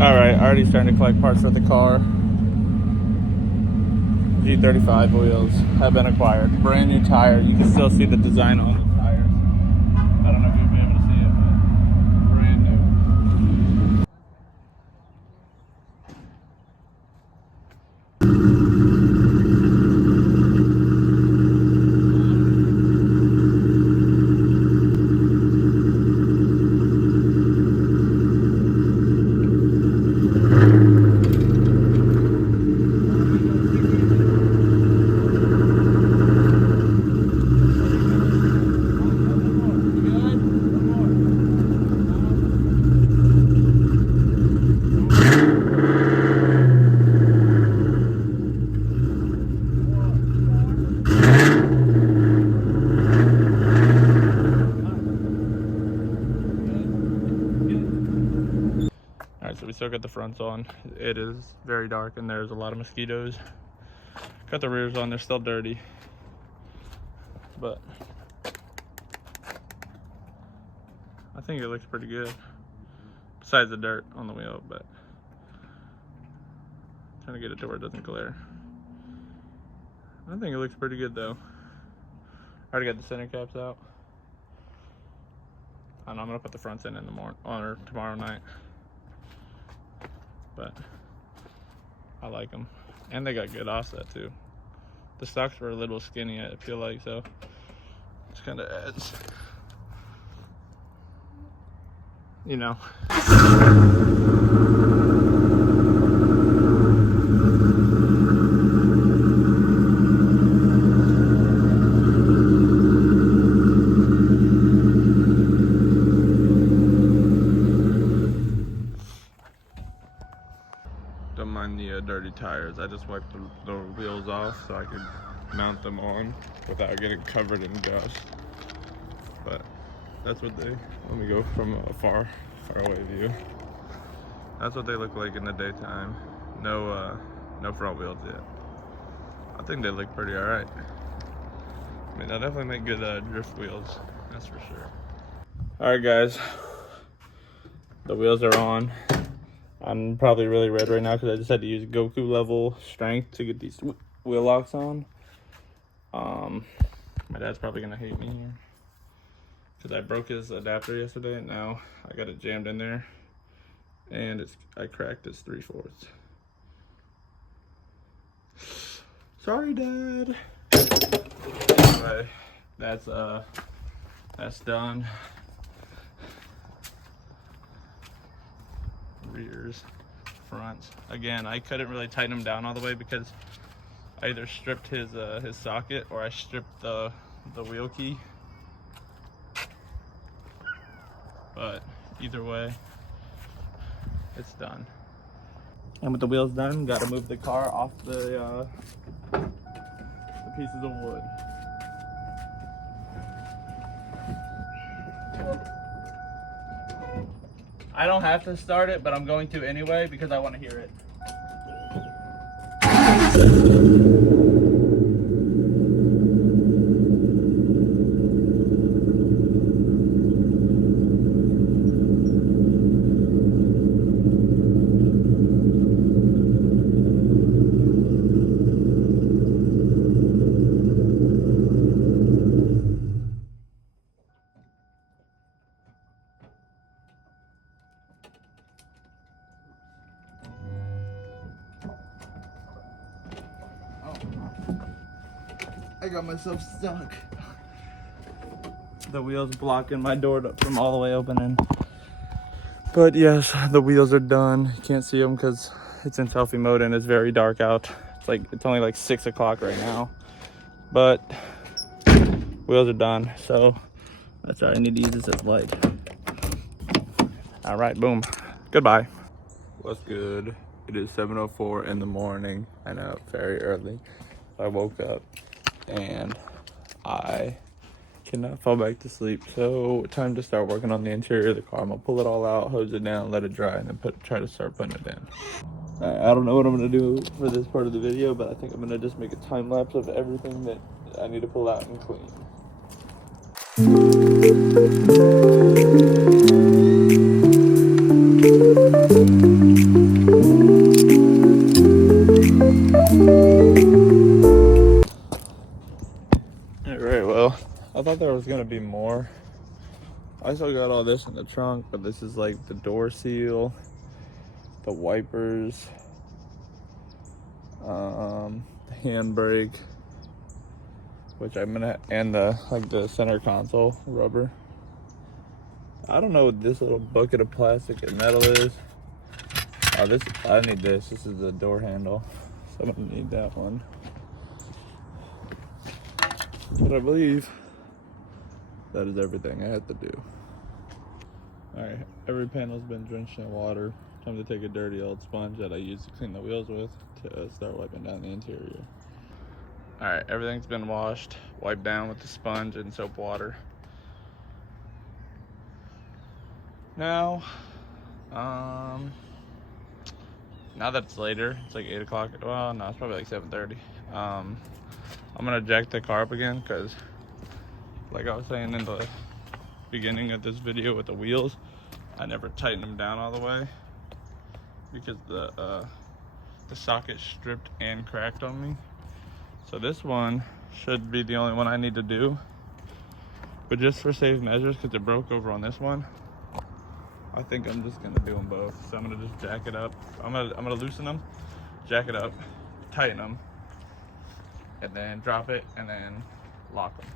Alright, already starting to collect parts for the car. G35 wheels have been acquired. Brand new tire. You can still see the design on the tires. I don't know if you'll be able to see it, but brand new. Alright, so we still got the fronts on. It is very dark and there's a lot of mosquitoes. Got the rears on, they're still dirty. But I think it looks pretty good. Besides the dirt on the wheel, but trying to get it to where it doesn't glare. I think it looks pretty good though. I already got the center caps out. I know I'm gonna put the fronts in the morning or tomorrow night. But I like them, and they got good offset too. The stocks were a little skinny, I feel like, so it's kind of adds, you know. Don't mind the dirty tires. I just wiped the wheels off so I could mount them on without getting covered in dust. But that's what they, let me go from a far away view. That's what they look like in the daytime. No front wheels yet. I think they look pretty alright. I mean, they'll definitely make good drift wheels, that's for sure. Alright guys, the wheels are on. I'm probably really red right now because I just had to use Goku level strength to get these wheel locks on. My dad's probably gonna hate me here because I broke his adapter yesterday and now I got it jammed in there and I cracked its 3/4. Sorry, Dad. Anyway, that's done. Rears, fronts. Again, I couldn't really tighten them down all the way because I either stripped his socket or I stripped the wheel key. But either way, it's done. And with the wheels done, got to move the car off the pieces of wood. I don't have to start it, but I'm going to anyway because I want to hear it. I got myself stuck. The wheel's blocking my door from all the way opening. But yes, the wheels are done. Can't see them because it's in selfie mode and it's very dark out. It's only like 6 o'clock right now. But wheels are done, so that's all I need to use this as light. All right, boom. Goodbye. What's good? It is 7:04 in the morning. I know, very early. I woke up and I cannot fall back to sleep, so time to start working on the interior of the car. I'm gonna pull it all out, hose it down, let it dry, and then try to start putting it in. I don't know what I'm gonna do for this part of the video, but I think I'm gonna just make a time lapse of everything that I need to pull out and clean. thought there was gonna be more. I still got all this in the trunk, but this is like the door seal, the wipers, the handbrake, which I'm gonna, and the center console rubber. I don't know what this little bucket of plastic and metal is. Oh, this, I need this. This is the door handle, so I'm gonna need that one. But I believe that is everything I had to do. Alright, every panel's been drenched in water. Time to take a dirty old sponge that I used to clean the wheels with to start wiping down the interior. Alright, everything's been washed, wiped down with the sponge and soap water. Now, now that it's later, it's like 8 o'clock. Well, no, it's probably like 7:30. I'm gonna jack the car up again because, like I was saying in the beginning of this video with the wheels, I never tightened them down all the way because the socket stripped and cracked on me. So this one should be the only one I need to do, but just for safe measures, because it broke over on this one, I think I'm just gonna do them both. So I'm gonna just jack it up. I'm gonna loosen them, jack it up, tighten them, and then drop it, and then lock them.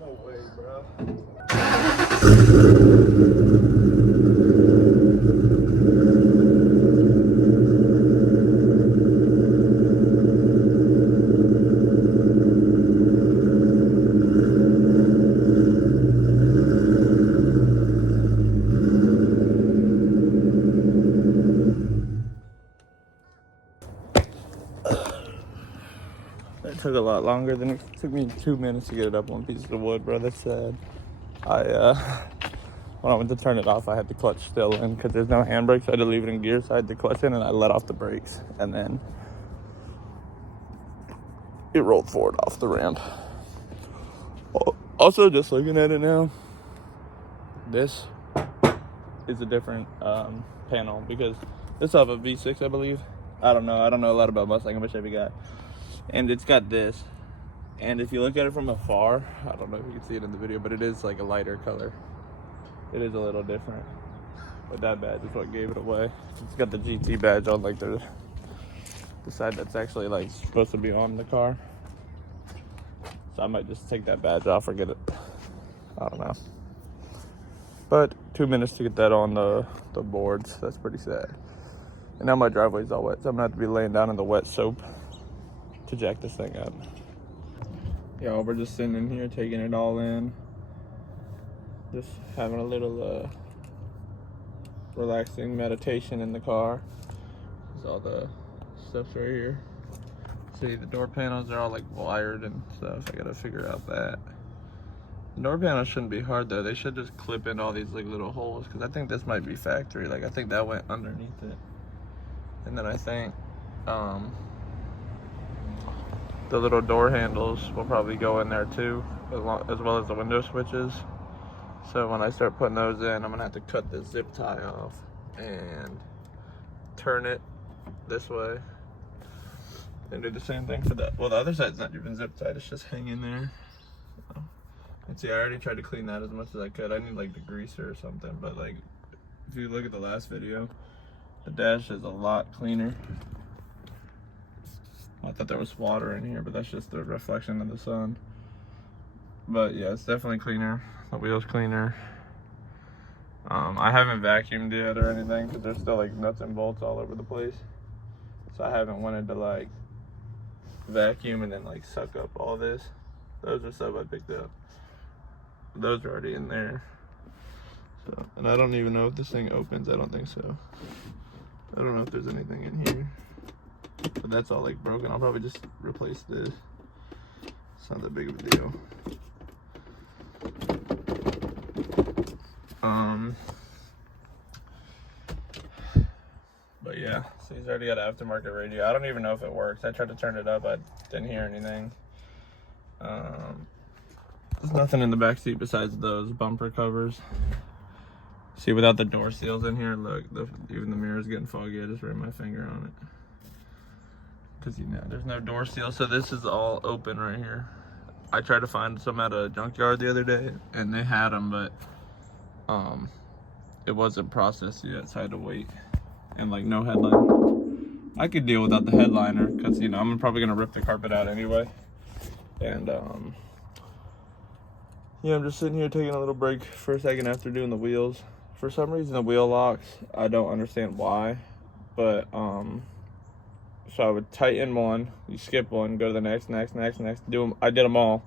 No way, bro. It took a lot longer than it took me 2 minutes to get it up one piece of wood, bro. That's sad. When I went to turn it off, I had the clutch still in because there's no handbrake, so I had to leave it in gear. So I had the clutch in and I let off the brakes, and then it rolled forward off the ramp. Also, just looking at it now, this is a different panel because this off a V6, I believe. I don't know a lot about Mustang. I'm a Chevy guy. And it's got this, and if you look at it from afar, I don't know if you can see it in the video, but it is like a lighter color. It is a little different, but that badge is what gave it away. It's got the GT badge on like the side that's actually like supposed to be on the car, so I might just take that badge off or get it. I don't know, but 2 minutes to get that on the boards. That's pretty sad. And now my driveway's all wet, so I'm gonna have to be laying down in the wet soap to jack this thing up. Yeah, we're just sitting in here taking it all in, just having a little relaxing meditation in the car. There's all the stuff's right here. See, the door panels are all like wired and stuff. I gotta figure out that. The door panels shouldn't be hard though. They should just clip in all these like little holes, because I think this might be factory. Like I think that went underneath it, and then I think the little door handles will probably go in there too, as well as the window switches. So when I start putting those in, I'm gonna have to cut the zip tie off and turn it this way and do the same thing for that. Well, the other side's not even zip tied, it's just hanging there. So, and see, I already tried to clean that as much as I could. I need like the greaser or something, but like if you look at the last video, the dash is a lot cleaner. I thought there was water in here, but that's just the reflection of the sun. But yeah, it's definitely cleaner. The wheel's cleaner. I haven't vacuumed yet or anything because there's still like nuts and bolts all over the place. So I haven't wanted to like vacuum and then like suck up all this. Those are stuff I picked up. Those are already in there. So, and I don't even know if this thing opens. I don't think so. I don't know if there's anything in here. But that's all like broken. I'll probably just replace this. It's not that big of a deal. But yeah, so he's already got an aftermarket radio. I don't even know if it works. I tried to turn it up. I didn't hear anything. There's nothing in the back seat besides those bumper covers. See, without the door seals in here, look, even the mirror's getting foggy. I just ran my finger on it. Because, you know, there's no door seal, so this is all open right here. I tried to find some at a junkyard the other day, and they had them, but it wasn't processed yet, so I had to wait. And, like, no headliner. I could deal without the headliner, because, you know, I'm probably going to rip the carpet out anyway. And, yeah, I'm just sitting here taking a little break for a second after doing the wheels. For some reason, the wheel locks, I don't understand why, but, so I would tighten one, you skip one, go to the next, do them. I did them all.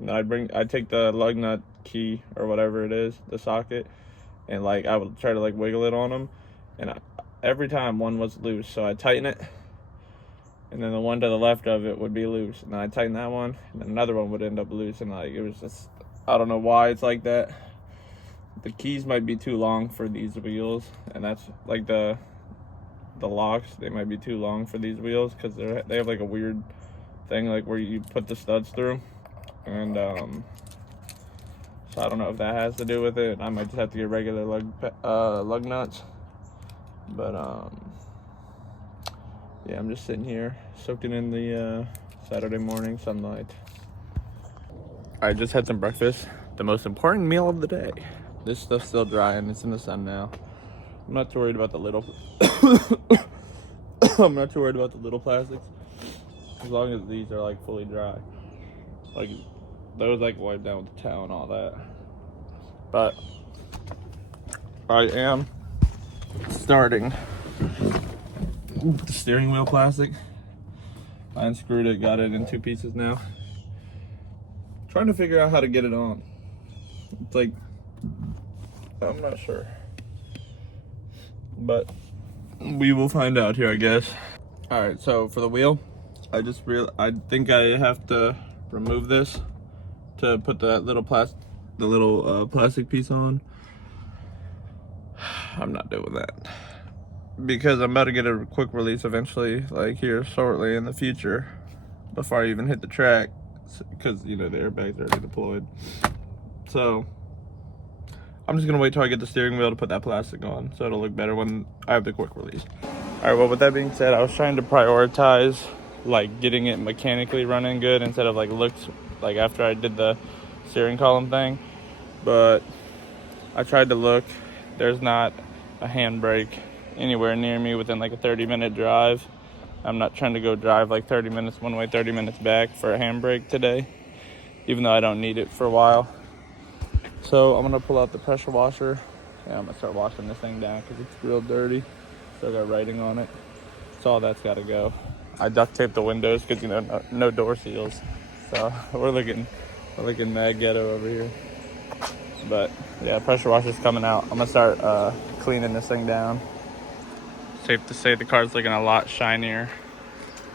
And I'd take the lug nut key or whatever it is, the socket, and like I would try to like wiggle it on them, and every time one was loose, so I'd tighten it, and then the one to the left of it would be loose, and then I'd tighten that one, and then another one would end up loose, and like it was just, I don't know why it's like that. The keys might be too long for these wheels, and that's like the locks, they might be too long for these wheels because they have like a weird thing like where you put the studs through, and so I don't know if that has to do with it. I might just have to get regular lug nuts, but yeah, I'm just sitting here soaking in the Saturday morning sunlight. I just had some breakfast, the most important meal of the day. This stuff's still dry and it's in the sun now. I'm not too worried about the little I'm not too worried about the little plastics, as long as these are like fully dry. Like those like wipe down with the towel and all that. But I am starting the steering wheel plastic. I unscrewed it, got it in 2 pieces now. Trying to figure out how to get it on. It's like, I'm not sure, but we will find out here, I guess. All right, so for the wheel, I think I have to remove this to put that little plastic piece on. I'm not doing that because I'm about to get a quick release eventually, like here shortly in the future, before I even hit the track, because you know the airbags are already deployed. So I'm just gonna wait till I get the steering wheel to put that plastic on, so it'll look better when I have the quick release. All right, well, with that being said, I was trying to prioritize like getting it mechanically running good instead of like looked like after I did the steering column thing. But I tried to look, there's not a handbrake anywhere near me within like a 30-minute drive. I'm not trying to go drive like 30 minutes one way, 30 minutes back for a handbrake today, even though I don't need it for a while. So I'm gonna pull out the pressure washer and I'm gonna start washing this thing down because it's real dirty. Still got writing on it. So all that's gotta go. I duct taped the windows because you know no door seals. So we're looking mad ghetto over here. But yeah, pressure washer's coming out. I'm gonna start cleaning this thing down. Safe to say the car's looking a lot shinier.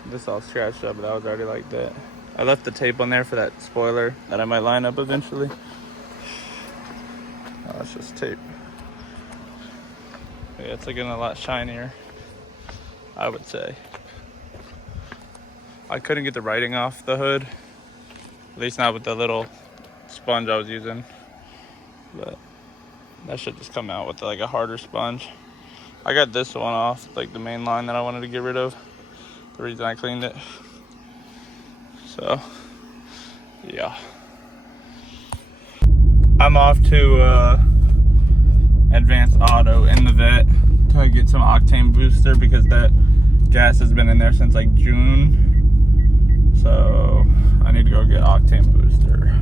This all scratched up, but that was already like that. I left the tape on there for that spoiler that I might line up eventually. Oh, it's just tape. Yeah, it's looking a lot shinier, I would say. I couldn't get the writing off the hood, at least not with the little sponge I was using, but that should just come out with like a harder sponge. I got this one off, like the main line that I wanted to get rid of, the reason I cleaned it. So yeah, I'm off to Advanced Auto in the vet to get some octane booster because that gas has been in there since like June. So I need to go get octane booster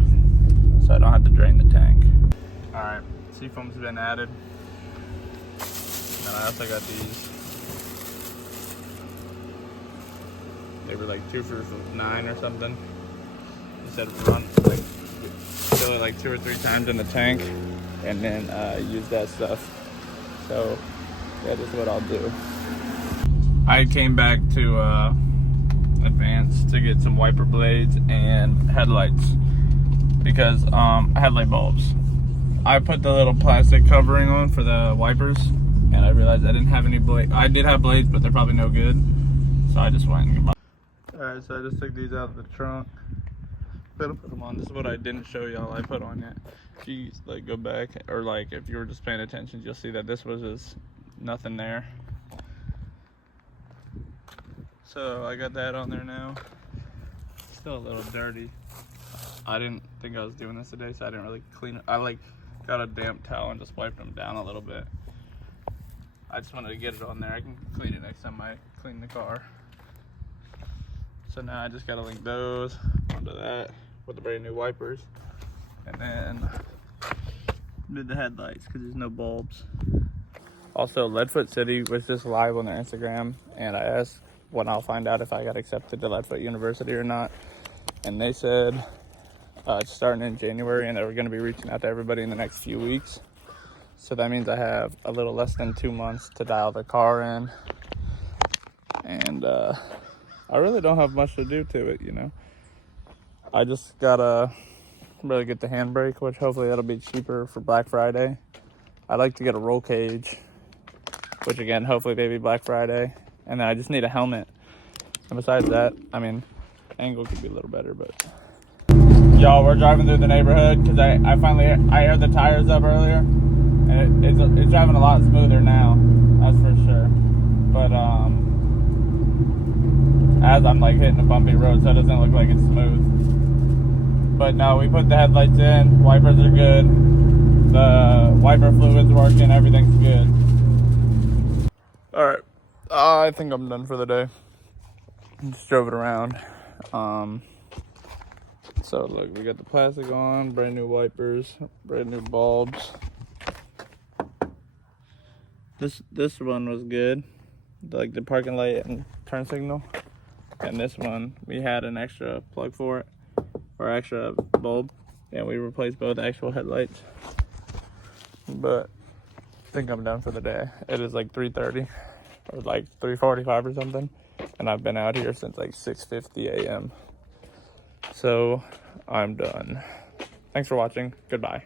so I don't have to drain the tank. All right, seafoam's been added. And I also got these. They were like 2 for $9 or something. He said run, like, fill it like 2 or 3 times in the tank. and then use that stuff. So yeah, that's what I'll do. I came back to Advance to get some wiper blades and headlights because headlight bulbs. I put the little plastic covering on for the wipers, and I realized I didn't have any blades. I did have blades, but they're probably no good, so I just went and got. Alright, so I just took these out of the trunk. Put them on. This is what I didn't show y'all I put on yet. If you like go back, or like if you were just paying attention, you'll see that this was just nothing there. So I got that on there now. Still a little dirty. I didn't think I was doing this today, so I didn't really clean it. I like got a damp towel and just wiped them down a little bit. I just wanted to get it on there. I can clean it next time I clean the car. So now I just gotta link those onto that with the brand new wipers, and then do the headlights because there's no bulbs. Also, Leadfoot City was just live on their Instagram, and I asked when I'll find out if I got accepted to Leadfoot University or not, and they said it's starting in January, and they were going to be reaching out to everybody in the next few weeks. So that means I have a little less than 2 months to dial the car in, and I really don't have much to do to it, you know. I just gotta really get the handbrake, which hopefully that'll be cheaper for Black Friday. I'd like to get a roll cage, which again, hopefully maybe Black Friday. And then I just need a helmet. And besides that, I mean, angle could be a little better, but. Y'all, we're driving through the neighborhood because I aired the tires up earlier. And it's driving a lot smoother now, that's for sure. But as I'm like hitting a bumpy road, so it doesn't look like it's smooth. But no, we put the headlights in, wipers are good. The wiper fluid's working, everything's good. All right. I think I'm done for the day. Just drove it around. So look, we got the plastic on, brand new wipers, brand new bulbs. This one was good, like the parking light and turn signal. And this one, we had an extra plug for it, or extra bulb, and we replaced both actual headlights. But I think I'm done for the day. It is like 3:30. Or like 3:45 or something, and I've been out here since like 6:50 a.m. So I'm done. Thanks for watching. Goodbye.